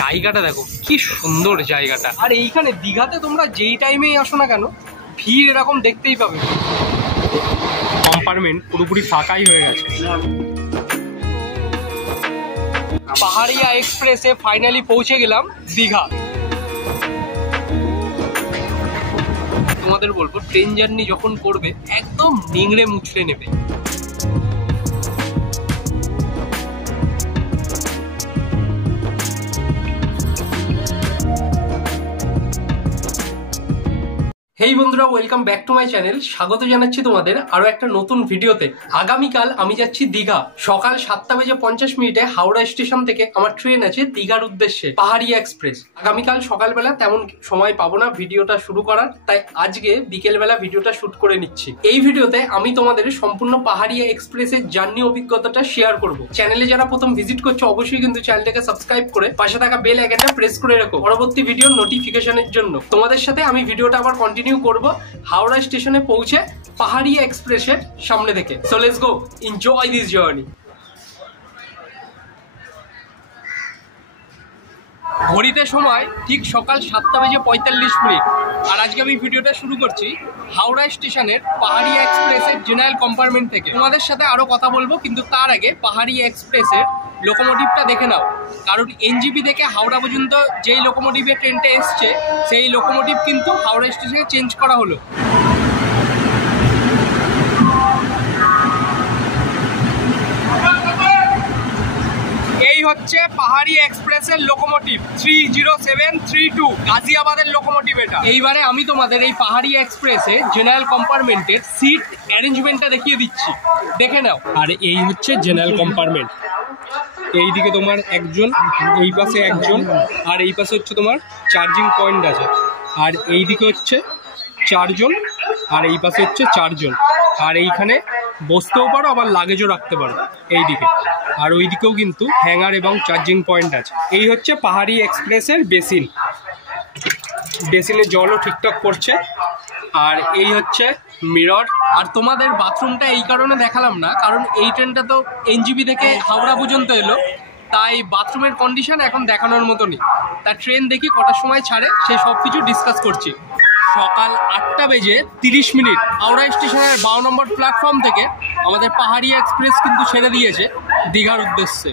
জায়গাটা দেখো কি সুন্দর জায়গাটা। আর এইখানে দীঘাতে তোমরা যেই টাইমেই আসো না কেন ভিড় এরকম দেখতেই পাবে। কম্পার্টমেন্ট পুরোপুরি ফাঁকাই হয়ে গেছে। পাহাড়িয়া এক্সপ্রেসে ফাইনালি পৌঁছে গেলাম দীঘা। তোমাদের বলবো ট্রেন জার্নি যখন করবে একদম নিংড়ে মুছড়ে নেবে। হেই বন্ধুরা, welcome back to my channel. স্বাগত জানাচ্ছি তোমাদের আরো একটা নতুন ভিডিওতে। আগামীকাল আমি যাচ্ছি দীঘা। সকাল 7:50 হাওড়া স্টেশন থেকে আমার ট্রেন আছে দীঘার উদ্দেশ্যে, পাহাড়িয়া এক্সপ্রেস। আগামীকাল সকালবেলা তেমন সময় পাবো না ভিডিওটা শুরু করার, তাই আজকে বিকেলবেলা ভিডিওটা শুট করে নিচ্ছি। এই ভিডিওতে আমি তোমাদের সম্পূর্ণ পাহাড়িয়া এক্সপ্রেসের জার্নি অভিজ্ঞতাটা শেয়ার করব। চ্যানেলে যারা প্রথম ভিজিট করছো অবশ্যই কিন্তু চ্যানেলটাকে সাবস্ক্রাইব করে পাশে থাকা বেল আইকনটা প্রেস করে রাখো পরবর্তী ভিডিওর নোটিফিকেশনের জন্য। তোমাদের সাথে আমি ভিডিওটা আবার কন্টিনিউ করব হাওড়া স্টেশনে পৌঁছে পাহাড়িয়া এক্সপ্রেসের সামনে থেকে। So let's go, enjoy this journey. ঘড়িতে সময় ঠিক সকাল 7:45। আর আজকে আমি ভিডিওটা শুরু করছি হাওড়া স্টেশনের পাহাড়িয়া এক্সপ্রেসের জেনারেল কম্পার্টমেন্ট থেকে। তোমাদের সাথে আরো কথা বলবো, কিন্তু তার আগে পাহাড়িয়া এক্সপ্রেসের লোকোমোটিভটা দেখে নাও। কারণ এনজিপি থেকে হাওড়া পর্যন্ত যেই লোকোমোটিভে ট্রেনটা এসছে সেই লোকোমোটিভ কিন্তু হাওড়া স্টেশনে চেঞ্জ করা হলো। এই হচ্ছে পাহাড়িয়া এক্সপ্রেসের লোকোমোটিভ 30732, গাজিয়াবাদের লোকোমোটিভ এটা। এইবারে আমি তোমাদের এই পাহাড়িয়া এক্সপ্রেসে জেনারেল কম্পার্টমেন্টের সিট অ্যারেঞ্জমেন্টটা দেখিয়ে দিচ্ছি, দেখে নাও। আর এই হচ্ছে জেনারেল কম্পার্টমেন্ট। এইদিকে তোমার একজন, এই পাশে একজন, আর এই পাশে হচ্ছে তোমার চার্জিং পয়েন্ট আছে। আর এইদিকে হচ্ছে চারজন, আর এই পাশে হচ্ছে চারজন। আর এইখানে বসতেও পারো, আবার লাগেজও রাখতে পারো এইদিকে। আর ওইদিকেও কিন্তু হ্যাঙ্গার এবং চার্জিং পয়েন্ট আছে। এই হচ্ছে পাহাড়ি এক্সপ্রেসের বেসিন। বেসিনে জলও ঠিকঠাক পড়ছে। আর এই হচ্ছে মিরর। আর তোমাদের বাথরুমটা এই কারণে দেখালাম না, কারণ এই ট্রেনটা তো এনজিপি থেকে হাওড়া পর্যন্ত এলো, তাই বাথরুমের কন্ডিশন এখন দেখানোর মতো নেই। তা ট্রেন দেখি কটার সময় ছাড়ে সেই সব কিছু ডিসকাস করছি। সকাল 8:30 হাওড়া স্টেশনের 12 নম্বর প্ল্যাটফর্ম থেকে আমাদের পাহাড়িয়া এক্সপ্রেস কিন্তু ছেড়ে দিয়েছে দীঘার উদ্দেশ্যে।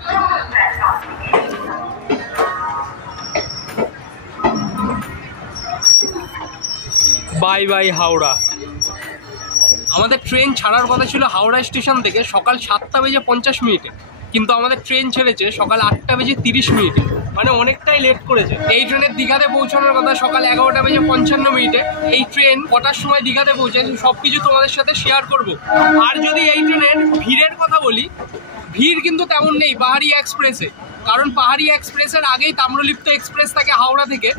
Bye bye Howrah. আমাদের ট্রেন ছাড়ার কথা ছিল হাওড়া স্টেশন থেকে সকাল 7:50, কিন্তু আমাদের ট্রেন ছেড়েছে সকাল 8:30। মানে অনেকটাই লেট করেছে। এই ট্রেনের দীঘাতে পৌঁছানোর কথা সকাল 11:55। এই ট্রেন কটার সময় দীঘাতে পৌঁছায় সবকিছু তোমাদের সাথে শেয়ার করব। আর যদি এই ট্রেনের ভিড়ের কথা বলি, ভিড় কিন্তু তেমন নেই পাহাড়িয়া এক্সপ্রেসে, কারণ পাহাড়িয়া এক্সপ্রেসের আগেই তাম্রলিপ্ত এক্সপ্রেস থাকে হাওড়া থেকে,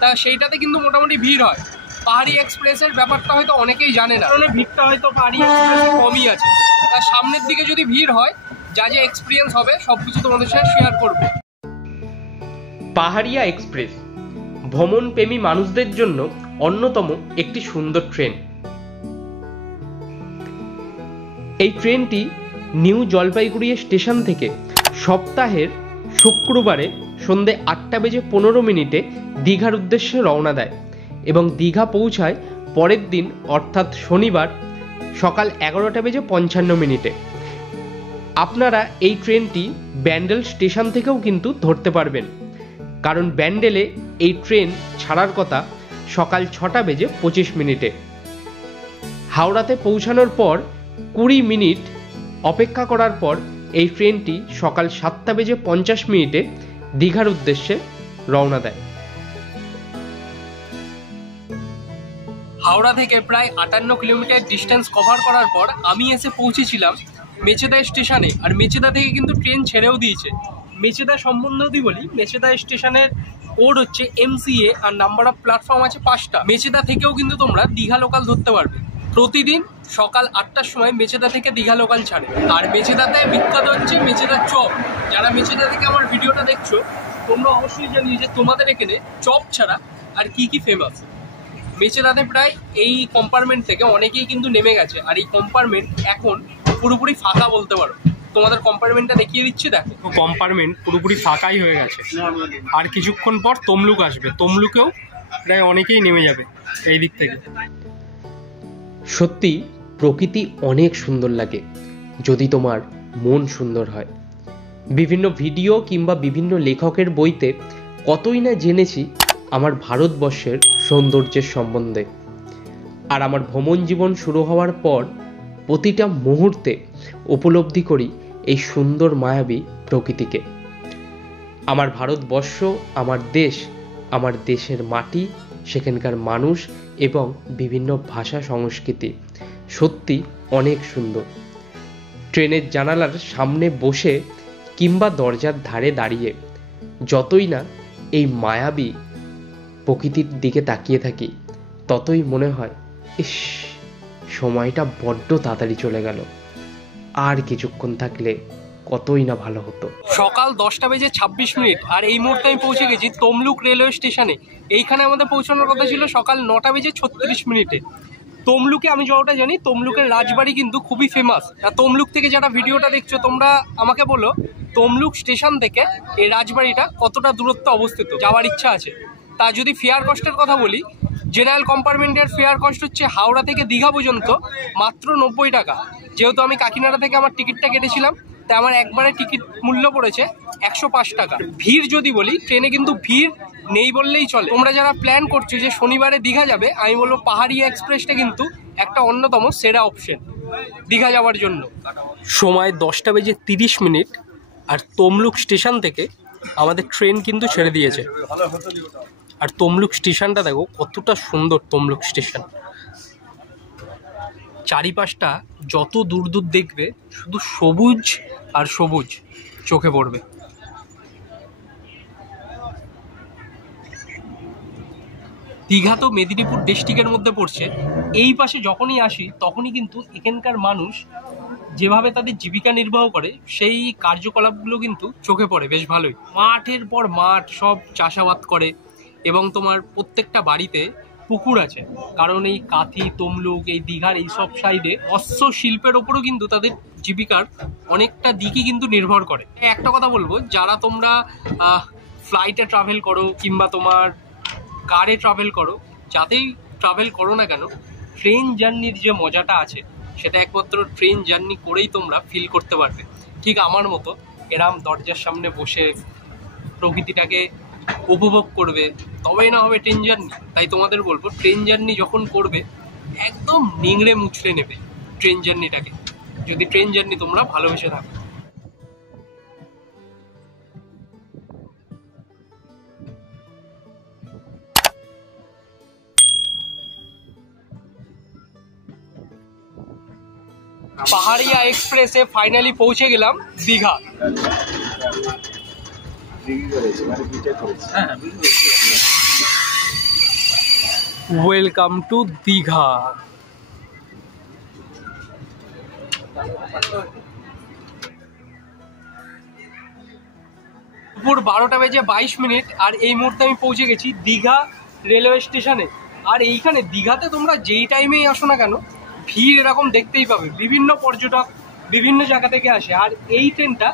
তা সেইটাতে কিন্তু মোটামুটি ভিড় হয়। পাহাড়িয়া এক্সপ্রেসের ব্যাপারটা হয়তো অনেকেই জানে না, কারণ ভিড়টা হয়তো পাহাড়িয়া এক্সপ্রেসে কমই আছে। তার সামনের দিকে যদি ভিড় হয়, যা যা এক্সপিরিয়েন্স হবে সবকিছু তোমাদের সাথে শেয়ার করব। পাহাড়িয়া এক্সপ্রেস ভ্রমণপ্রেমী মানুষদের জন্য অন্যতম একটি সুন্দর ট্রেন। এই ট্রেনটি নিউ জলপাইগুড়ি স্টেশন থেকে সপ্তাহের শুক্রবারে সন্ধ্যে 8:15 দীঘার উদ্দেশ্যে রওনা দেয় এবং দীঘা পৌঁছায় পরের দিন অর্থাৎ শনিবার সকাল 11:55। আপনারা এই ট্রেনটি ব্যান্ডেল স্টেশন থেকেও কিন্তু ধরতে পারবেন, কারণ ব্যান্ডেলে এই ট্রেন ছাড়ার কথা সকাল 6:25। হাওড়াতে পৌঁছানোর পর 20 মিনিট অপেক্ষা করার পর এই ট্রেনটি সকাল 7:50 দীঘার উদ্দেশ্যে রওনা দেয়। হাওড়া থেকে প্রায় 58 কিলোমিটার ডিস্টেন্স কভার করার পর আমি এসে পৌঁছেছিলাম মেচেদা স্টেশনে। আর মেচেদা থেকে কিন্তু ট্রেন ছেড়েও দিয়েছে। মেচেদা সম্বন্ধে যদি বলি, মেচেদা স্টেশনের কোড হচ্ছে MCA আর নাম্বার অফ প্ল্যাটফর্ম আছে 5টা। মেচেদা থেকেও কিন্তু তোমরা দীঘা লোকাল ধরতে পারবে। প্রতিদিন সকাল 8টার সময় মেচেদা থেকে দীঘা লোকাল ছাড়ে। আর মেচেদাতে বিখ্যাত হচ্ছে মেচেদার চপ। যারা মেচেদা থেকে আমার ভিডিওটা দেখছো তোমরা অবশ্যই জানিও যে তোমাদের এখানে চপ ছাড়া আর কি কি ফেমাস। মেচেদাতে প্রায় এই কম্পার্টমেন্ট থেকে অনেকেই কিন্তু নেমে গেছে, আর এই কম্পার্টমেন্ট এখন পুরোপুরি ফাঁকা বলতে পারো। তোমাদের কম্পার্টমেন্টটা দেখিয়ে দিচ্ছি। দেখো কম্পার্টমেন্ট পুরোপুরি ফাঁকাই হয়ে গেছে, আর কিছুক্ষণ পর তমলুক আসবে, তমলুকেও প্রায় অনেকেই নেমে যাবে এই দিক থেকে। সত্যি প্রকৃতি অনেক সুন্দর লাগে যদি তোমার মন সুন্দর হয়। বিভিন্ন ভিডিও কিংবা বিভিন্ন লেখকের বইতে কতই না জেনেছি আমার ভারতবর্ষের সৌন্দর্যের সম্বন্ধে, আর আমার ভ্রমণ জীবন শুরু হওয়ার পর প্রতিটা মুহূর্তে উপলব্ধি করি এই সুন্দর মায়াবী প্রকৃতিকে। আমার ভারতবর্ষ আমার দেশ, আমার দেশের মাটি, সেখানকার মানুষ এবং বিভিন্ন ভাষা সংস্কৃতি সত্যি অনেক সুন্দর। ট্রেনের জানালার সামনে বসে কিংবা দরজার ধারে দাঁড়িয়ে যতই না এই মায়াবী প্রকৃতির দিকে তাকিয়ে থাকি, ততই মনে হয় ইস, সময়টা বড্ড তাড়াতাড়ি চলে গেল, আর কিছুক্ষণ থাকলে কতই না ভালো হতো। সকাল 10:26, আর এই মুহূর্তে আমি পৌঁছে গেছি তমলুক রেলওয়ে স্টেশনে। এইখানে আমাদের পৌঁছানোর কথা ছিল সকাল 9:36। তমলুকে আমি যতটা জানি তমলুকের রাজবাড়ি কিন্তু খুবই ফেমাস। তমলুক থেকে যারা ভিডিওটা দেখছো তোমরা আমাকে বলো তমলুক স্টেশন থেকে এই রাজবাড়িটা কতটা দূরত্ব অবস্থিত, যাওয়ার ইচ্ছা আছে। তা যদি ফেয়ার কস্টের কথা বলি, জেনারেল কম্পার্টমেন্টের ফেয়ার কস্ট হচ্ছে হাওড়া থেকে দীঘা পর্যন্ত মাত্র 90 টাকা। যেহেতু আমি কাকিনাড়া থেকে আমার টিকিটটা কেটেছিলাম, তাই আমার একবারে টিকিট মূল্য পড়েছে 105 টাকা। ভিড় যদি বলি, ট্রেনে কিন্তু ভিড় নেই বললেই চলে। তোমরা যারা প্ল্যান করছো যে শনিবারে দীঘা যাবে, আমি বলবো পাহাড়ি এক্সপ্রেসটা কিন্তু একটা অন্যতম সেরা অপশন দীঘা যাওয়ার জন্য। সময় 10:30, আর তমলুক স্টেশন থেকে আমাদের ট্রেন কিন্তু ছেড়ে দিয়েছে। আর তমলুক স্টেশনটা দেখো কতটা সুন্দর। তমলুক স্টেশন চারিপাশটা যত দূর দূর দেখবে শুধু সবুজ আর সবুজ চোখে পড়বে। দীঘা তো মেদিনীপুর ডিস্ট্রিক্টের মধ্যে পড়ছে। এই পাশে যখনই আসি তখনই কিন্তু এখানকার মানুষ যেভাবে তাদের জীবিকা নির্বাহ করে সেই কার্যকলাপগুলো কিন্তু চোখে পড়ে বেশ ভালোই। মাঠের পর মাঠ সব চাষাবাদ করে, এবং তোমার প্রত্যেকটা বাড়িতে পুকুর আছে, কারণ এই কাথি, তমলুক, এই দীঘার এইসব সাইডে মৎস্য শিল্পের ওপরও কিন্তু তাদের জীবিকার অনেকটা দিকই কিন্তু নির্ভর করে। একটা কথা বলবো, যারা তোমরা ফ্লাইটে ট্রাভেল করো কিংবা তোমার কারে ট্রাভেল করো, যাতেই ট্রাভেল করো না কেন, ট্রেন জার্নির যে মজাটা আছে সেটা একমাত্র ট্রেন জার্নি করেই তোমরা ফিল করতে পারবে। ঠিক আমার মতো এরম দরজার সামনে বসে প্রকৃতিটাকে উপভোগ করবে, তবেই না হবে ট্রেন জার্নি। তাই তোমাদের বলবো, ট্রেন জার্নি যখন করবে একদম নিংড়ে মুছড়ে নেবে ট্রেন জার্নিটাকে, যদি ট্রেন জার্নি তোমরা ভালোবেসে থাকো। পাহাড়িয়া এক্সপ্রেসে ফাইনালি পৌঁছে গেলাম দীঘা। Welcome to Digha. দুপুর 12:22, আর এই মুহূর্তে আমি পৌঁছে গেছি দীঘা রেলওয়ে স্টেশনে। আর এইখানে দীঘাতে তোমরা যেই টাইমেই আসো না কেন, ভিড় এরকম দেখতেই পাবে। বিভিন্ন পর্যটক বিভিন্ন জায়গা থেকে আসে, আর এই ট্রেনটা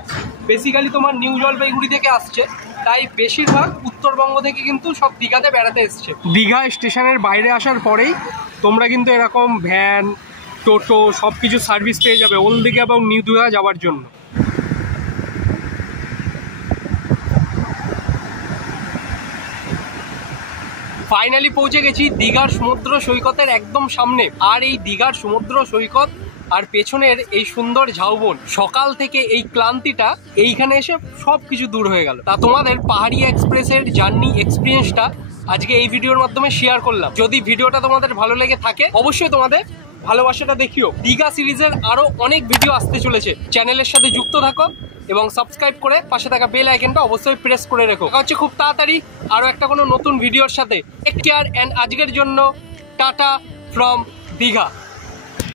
বেসিক্যালি তোমার নিউ জলপাইগুড়ি থেকে আসছে, তাই বেশিরভাগ উত্তরবঙ্গ থেকে কিন্তু সব দীঘাতে বেড়াতে এসছে। দীঘা স্টেশনের বাইরে আসার পরেই তোমরা কিন্তু এরকম ভ্যান, টোটো সব কিছু সার্ভিস পেয়ে যাবে ওল্ড দীঘা এবং নিউ দীঘা যাওয়ার জন্য। ফাইনালি পৌঁছে গেছি দীঘার সমুদ্র সৈকতের একদম সামনে। আর এই দীঘার সমুদ্র সৈকত আর পেছনের এই সুন্দর ঝাউবন, সকাল থেকে এই ক্লান্তিটা এইখানে এসে সব কিছু দূর হয়ে গেল। তা তোমাদের পাহাড়ি এক্সপ্রেসের জার্নি এক্সপিরিয়েন্সটা আজকে এই ভিডিওর মাধ্যমে শেয়ার করলাম। যদি ভিডিওটা তোমাদের ভালো লেগে থাকে অবশ্যই তোমাদের ভালোবাসাটা দেখিও। দীঘা সিরিজের আরো অনেক ভিডিও আসতে চলেছে, চ্যানেলের সাথে যুক্ত থাকো এবং সাবস্ক্রাইব করে পাশে থাকা বেল আইকনটা অবশ্যই প্রেস করে রেখো। হচ্ছে খুব তাড়াতাড়ি আরো একটা কোনো নতুন ভিডিওর সাথে। টেক কেয়ার, এন্ড আজকের জন্য টাটা ফ্রম দীঘা।